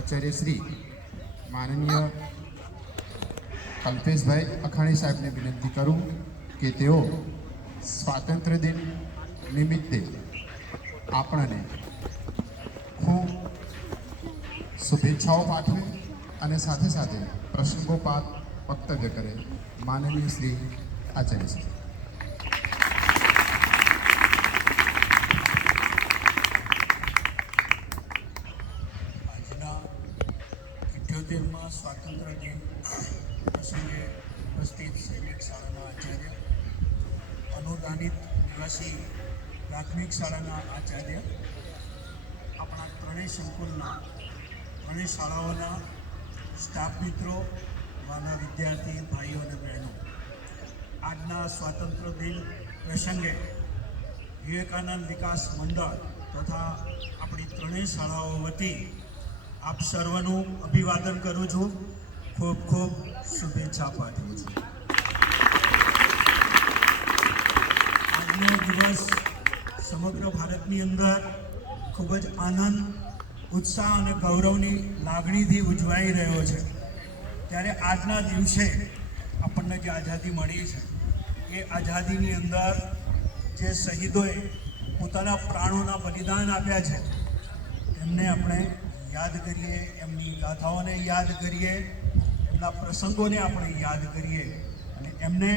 આચાર્ય શ્રી માનનીય કલ્પેશભાઈ અખાણી સાહેબને વિનંતી કરું કે તેઓ સ્વાતંત્ર્ય દિન નિમિત્તે આપણને ખૂબ શુભેચ્છાઓ પાઠવે અને સાથે સાથે પ્રસંગોપાત વક્તવ્ય કરે. માનનીય શ્રી આચાર્ય શ્રી. આજના 78મા સ્વાતંત્ર્ય દિન પ્રસંગે ઉપસ્થિત સૈનિક શાળાના આચાર્ય, અનુદાનિત નિવાસી પ્રાથમિક શાળાના આચાર્ય, આપણા ત્રણેય સંકુલના ત્રણેય શાળાઓના સ્ટાફ મિત્રો, વાલા વિદ્યાર્થી ભાઈઓ અને બહેનો, આજના સ્વાતંત્ર્ય દિન પ્રસંગે વિવેકાનંદ વિકાસ મંડળ તથા આપણી ત્રણેય શાળાઓ વતી આપ સર્વનું અભિવાદન કરું છું. ખૂબ ખૂબ શુભેચ્છા પાઠવું છું. આજનો દિવસ સમગ્ર ભારતની અંદર ખૂબ જ આનંદ, ઉત્સાહ અને ગૌરવની લાગણીથી ઉજવાઈ રહ્યો છે. ત્યારે આજના દિવસે આપણને જે આઝાદી મળી છે એ આઝાદીની અંદર જે શહીદોએ પોતાના પ્રાણોના બલિદાન આપ્યા છે એમને આપણે યાદ કરીએ, એમની ગાથાઓને યાદ કરીએ, એમના પ્રસંગોને આપણે યાદ કરીએ અને એમને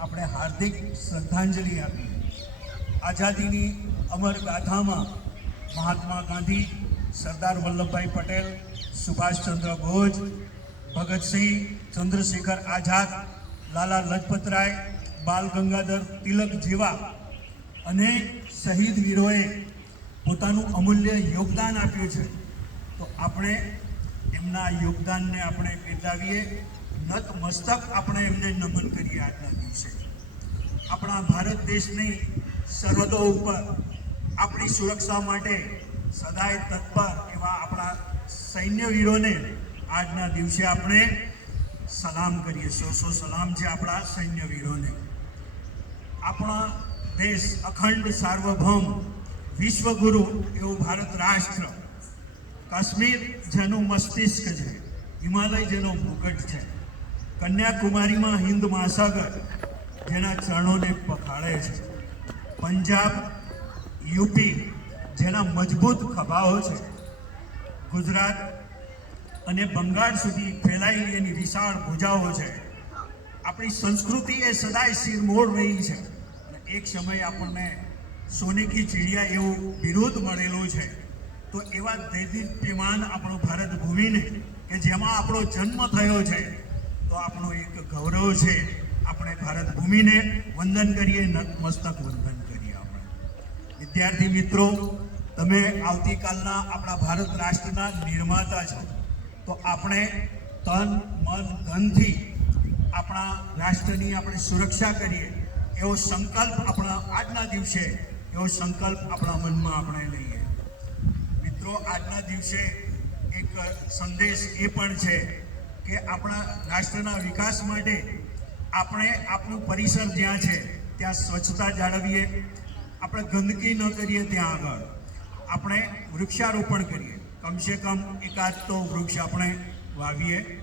આપણે હાર્દિક શ્રદ્ધાંજલિ આપીએ. આઝાદીની અમર ગાથામાં મહાત્મા ગાંધી, સરદાર વલ્લભભાઈ પટેલ, સુભાષચંદ્ર બોઝ, ભગતસિંહ, ચંદ્રશેખર આઝાદ, લાલા લજપતરાય, બાલ ગંગાધર તિલક જેવા અનેક શહીદ વીરોએ પોતાનું અમૂલ્ય યોગદાન આપ્યું છે. તો આપણે એમના યોગદાનને આપણે બિરદાવીએ, નત મસ્તક આપણે એમને નમન કરીએ. આજના દિવસે આપણા ભારત દેશની સરહદો ઉપર આપણી સુરક્ષા માટે સદાય તત્પર એવા આપણા સૈન્ય વીરોને આજના દિવસે આપણે સલામ કરીએ. સો સલામ છે આપણા સૈન્ય વીરોને. આપણા દેશ અખંડ, સાર્વભૌમ, વિશ્વગુરુ એવું ભારત રાષ્ટ્ર, કાશ્મીર જેનું મસ્તિષ્ક છે, હિમાલય જેનો મુકટ છે, કન્યાકુમારીમાં હિન્દ મહાસાગર જેના ચરણોને પખાળે છે, પંજાબ, યુપી જેના મજબૂત ખભાઓ છે, ગુજરાત અને બંગાળ સુધી ફેલાયેલી એની વિશાળ ભુજાઓ છે. આપણી સંસ્કૃતિ એ સદાય શિરમોર રહી છે. એક સમય આપણને સોને કી ચીડિયા એવું બિરુદ મળેલું છે. તો એવા દૈદીપ્યમાન આપણો ભારત ભૂમિને કે જેમાં આપણો જન્મ થયો છે, તો આપણો એક ગૌરવ છે. આપણે ભારત ભૂમિને વંદન કરીએ, નતમસ્તક વંદન કરીએ. આપણે વિદ્યાર્થી મિત્રો, તમે આવતીકાલના આપણા ભારત રાષ્ટ્રના નિર્માતા છો. તો આપણે તન, મન, ધનથી આપણા રાષ્ટ્રની આપણે સુરક્ષા કરીએ એવો સંકલ્પ આપણા આજના દિવસે એવો સંકલ્પ આપણા મનમાં આપણે લઈએ. મિત્રો, આજના દિવસે એક સંદેશ એ પણ છે કે આપણા રાષ્ટ્રના વિકાસ માટે આપણે આપણું પરિસર જ્યાં છે ત્યાં સ્વચ્છતા જાળવીએ, આપણે ગંદકી ન કરીએ, ત્યાં આગળ આપણે વૃક્ષારોપણ કરીએ, કમસે કમ એકાદ તો વૃક્ષ આપણે વાવીએ.